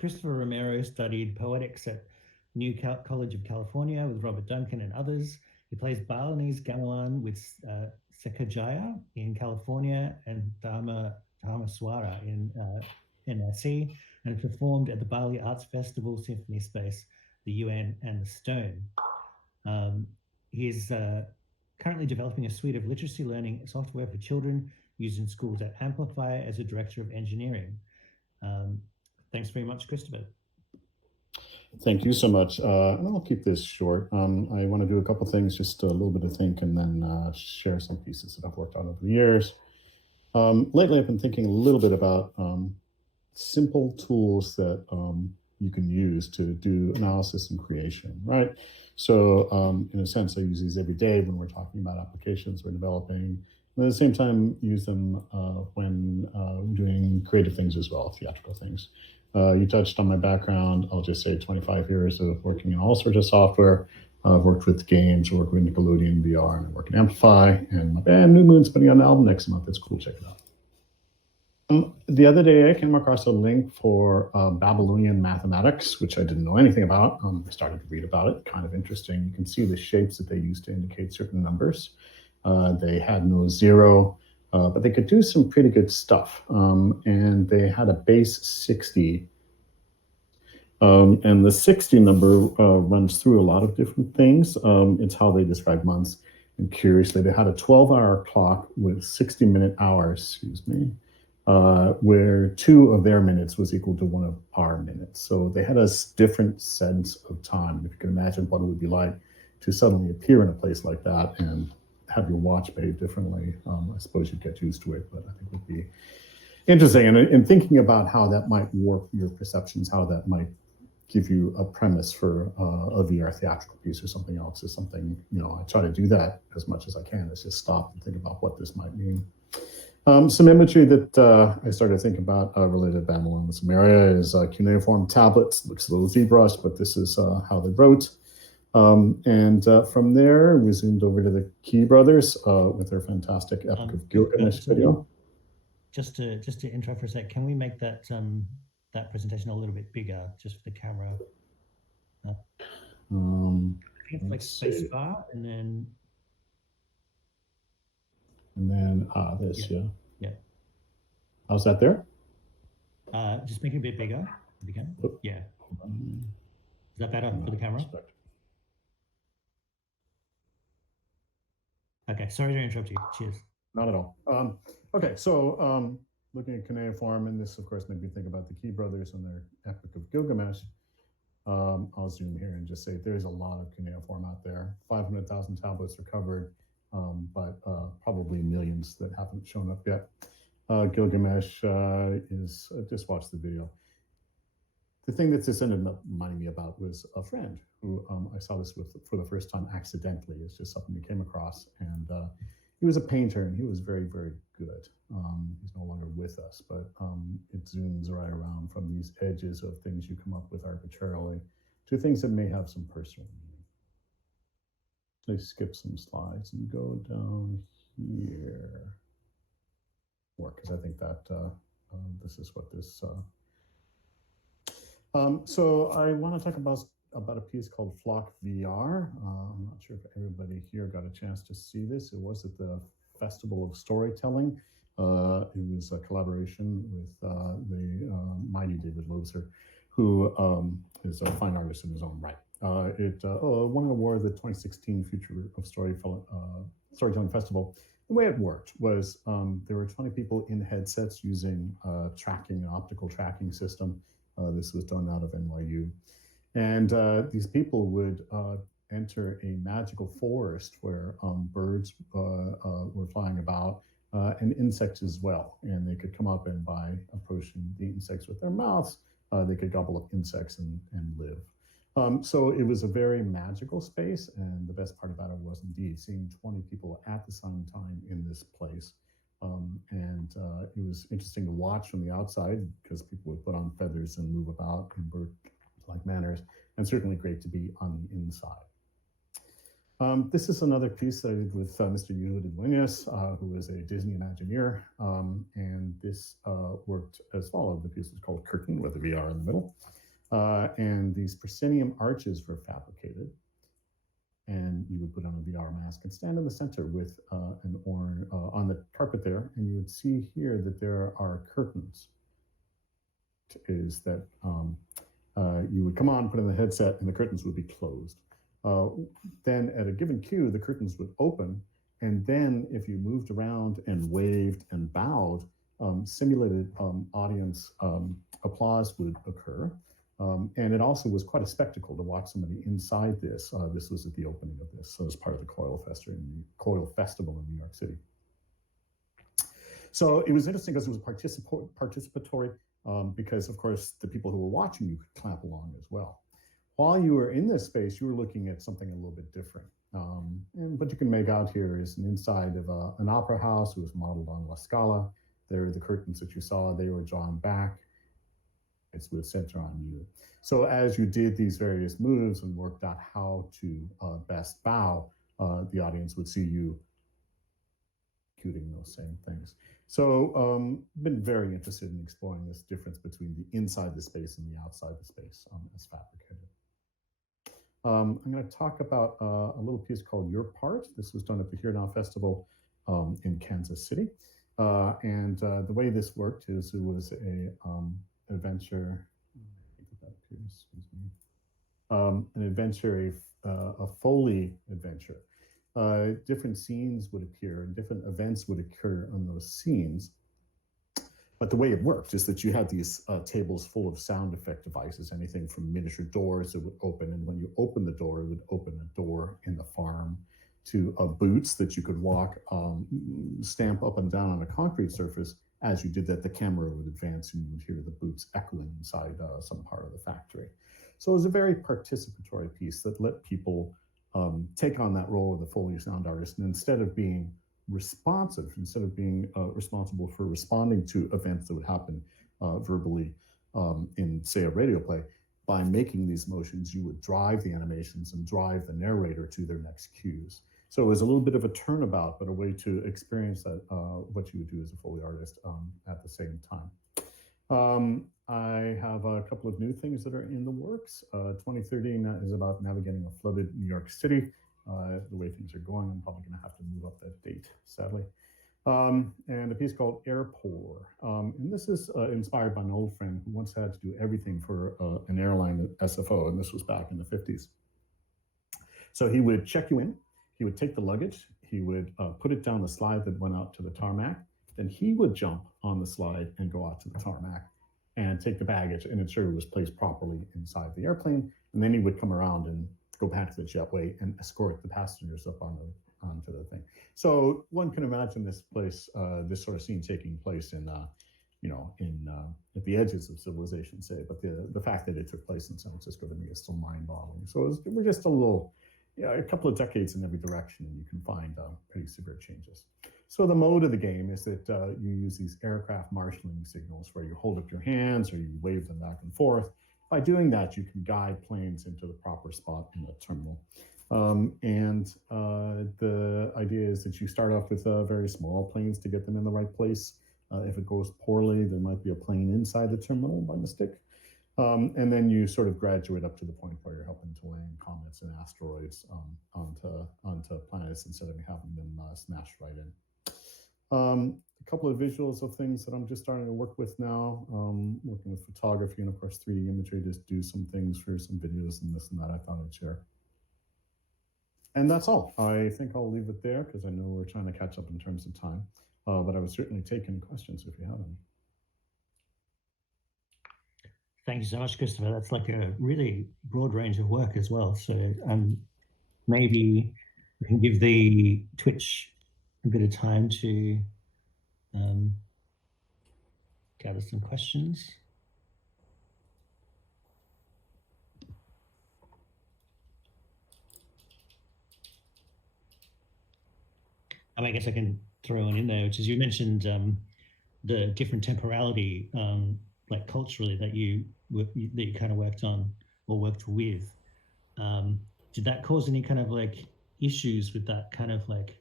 Christopher Romero studied poetics at College of California with Robert Duncan and others. He plays Balinese Gamelan with Sekar Jaya in California and Dharma Swara in NRC, and performed at the Bali Arts Festival, Symphony Space, the UN, and the Stone. He's currently developing a suite of literacy learning software for children used in schools at Amplify as a director of engineering. Thanks very much, Christopher. Thank you so much. I'll keep this short. I want to do a couple things, just a little bit of think, and then share some pieces that I've worked on over the years. Lately, I've been thinking a little bit about simple tools that you can use to do analysis and creation, right? So in a sense, I use these every day when we're talking about applications we're developing. And at the same time, use them when doing creative things as well, theatrical things. You touched on my background. I'll just say 25 years of working in all sorts of software. I've worked with games, worked with Nickelodeon VR, and I work in Amplify. And my band New Moon's putting out an album next month. It's cool. Check it out. The other day, I came across a link for Babylonian mathematics, which I didn't know anything about. I started to read about it. Kind of interesting. You can see the shapes that they use to indicate certain numbers. They had no zero, but they could do some pretty good stuff. And they had a base 60. And the 60 number runs through a lot of different things. It's how they describe months. And curiously, they had a 12-hour clock with 60-minute hours, where 2 of their minutes was equal to 1 of our minutes. So they had a different sense of time. If you can imagine what it would be like to suddenly appear in a place like that and have your watch behave differently, I suppose you'd get used to it, but I think it would be interesting. And in thinking about how that might warp your perceptions, how that might give you a premise for a VR theatrical piece or something else is something, I try to do that as much as I can, is just stop and think about what this might mean. Some imagery that I started to think about related to Babylon in some area is cuneiform tablets. Looks a little ZBrush, but this is how they wrote. And from there, we zoomed over to the Key Brothers with their fantastic Epic of Gilgamesh video. Just to interrupt for a sec, can we make that that presentation a little bit bigger, just for the camera? I think it's like spacebar, and then this, yeah. Yeah. How's that there? Just make it a bit bigger, if you can. Yeah. Is that better for the camera? Okay, sorry to interrupt you. Cheers. Not at all. Okay, so looking at cuneiform, and this, of course, made me think about the Key Brothers and their Epic of Gilgamesh. I'll zoom here and just say there's a lot of cuneiform out there. 500,000 tablets recovered, but probably millions that haven't shown up yet. Gilgamesh is, just watch the video. The thing that this ended up reminding me about was a friend who I saw this with for the first time accidentally. It's just something we came across, and he was a painter, and he was very, very good. He's no longer with us, but it zooms right around from these edges of things you come up with arbitrarily to things that may have some personal meaning. Let's skip some slides and go down here. More, because I think that this is what this. So I want to talk about a piece called Flock VR. I'm not sure if everybody here got a chance to see this. It was at the Festival of Storytelling. It was a collaboration with the mighty David Loebser, who is a fine artist in his own right. It won an award at the 2016 Future of Storytelling Festival. The way it worked was there were 20 people in headsets using an optical tracking system. This was done out of NYU. And these people would enter a magical forest where birds were flying about and insects as well. And they could come up, and by approaching the insects with their mouths, they could gobble up insects and live. So it was a very magical space. And the best part about it was indeed seeing 20 people at the same time in this place. It was interesting to watch from the outside because people would put on feathers and move about in bird-like manners, and certainly great to be on the inside. This is another piece that I did with Mr. Yulo de Duenas, who is a Disney Imagineer. And this worked as follows. The piece is called Curtain with a VR in the middle. And these proscenium arches were fabricated. And you would put on a VR mask and stand in the center with an orange on the carpet there. And you would see here that there are curtains. Is that you would come on, put in the headset, and the curtains would be closed. Then at a given cue, the curtains would open, and then if you moved around and waved and bowed, simulated audience applause would occur. And it also was quite a spectacle to watch somebody inside this. This was at the opening of this, so it was part of the Coil Festival in New York City. So it was interesting because it was participatory, because of course the people who were watching you could clap along as well. While you were in this space, you were looking at something a little bit different. And what you can make out here is an inside of an opera house. It was modeled on La Scala. There are the curtains that you saw. They were drawn back. It would center on you. So as you did these various moves and worked out how to best bow, the audience would see you executing those same things. So been very interested in exploring this difference between the inside the space and the outside the space as fabricated. I'm going to talk about a little piece called Your Part. This was done at the Here Now Festival in Kansas City. And the way this worked is it was an adventure, an adventure, a Foley adventure. Different scenes would appear and different events would occur on those scenes. But the way it worked is that you had these tables full of sound effect devices, anything from miniature doors that would open, and when you open the door, it would open a door in the farm, to boots that you could walk, stamp up and down on a concrete surface. As you did that, the camera would advance and you would hear the boots echoing inside some part of the factory. So it was a very participatory piece that let people take on that role of the Foley sound artist, and instead of being responsive, instead of being responsible for responding to events that would happen verbally in, say, a radio play, by making these motions, you would drive the animations and drive the narrator to their next cues. So it was a little bit of a turnabout, but a way to experience that, what you would do as a Foley artist at the same time. I have a couple of new things that are in the works. 2013 is about navigating a flooded New York City. The way things are going, I'm probably going to have to move up that date, sadly. And a piece called Airport. And this is inspired by an old friend who once had to do everything for an airline at SFO, and this was back in the 50s. So he would check you in, he would take the luggage, he would put it down the slide that went out to the tarmac, then he would jump on the slide and go out to the tarmac and take the baggage and ensure it was placed properly inside the airplane. And then he would come around and go back to the jetway and escort the passengers up onto the thing. So one can imagine this place, this sort of scene taking place in, at the edges of civilization, say. But the fact that it took place in San Francisco to me is still mind-boggling. So we're just a couple of decades in every direction, and you can find pretty severe changes. So the mode of the game is that you use these aircraft marshalling signals where you hold up your hands or you wave them back and forth. By doing that, you can guide planes into the proper spot in the terminal. The idea is that you start off with very small planes to get them in the right place. If it goes poorly, there might be a plane inside the terminal by mistake. And then you sort of graduate up to the point where you're helping to land comets and asteroids onto planets instead of having them smashed right in. A couple of visuals of things that I'm just starting to work with now, working with photography and of course 3D imagery to do some things for some videos and this and that I thought I'd share. And that's all. I think I'll leave it there because I know we're trying to catch up in terms of time, but I would certainly take any questions if you have any. Thank you so much, Christopher. That's like a really broad range of work as well. So maybe we can give the Twitch a bit of time to gather some questions. I guess I can throw one in there, which is you mentioned the different temporality, like culturally, that you kind of worked on or worked with. Did that cause any kind of like issues with that kind of like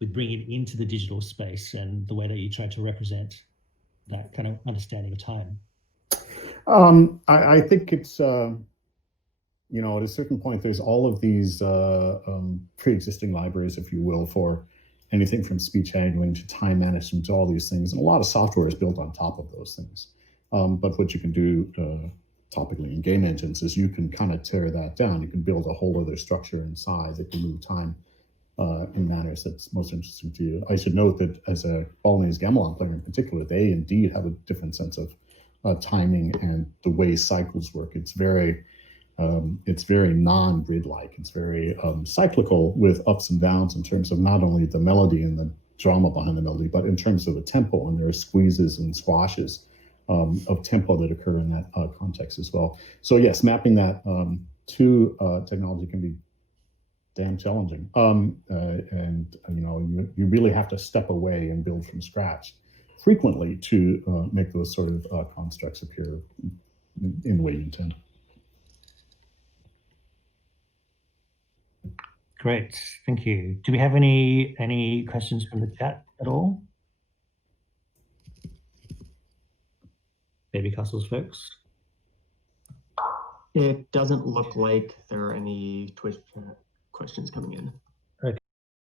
with bringing it into the digital space and the way that you try to represent that kind of understanding of time? I think it's, at a certain point, there's all of these pre-existing libraries, if you will, for anything from speech handling to time management to all these things. And a lot of software is built on top of those things. But what you can do topically in game engines is you can kind of tear that down. You can build a whole other structure inside that can move time in manners that's most interesting to you. I should note that as a Balinese Gamelan player in particular, they indeed have a different sense of timing and the way cycles work. It's very non-grid-like. It's very cyclical with ups and downs in terms of not only the melody and the drama behind the melody, but in terms of the tempo. And there are squeezes and squashes of tempo that occur in that context as well. So yes, mapping that to technology can be damn challenging. You really have to step away and build from scratch frequently to make those sort of constructs appear in the way you intend. Great, thank you. Do we have any questions from the chat at all? Baby Castles folks? It doesn't look like there are any Twitch chat questions coming in.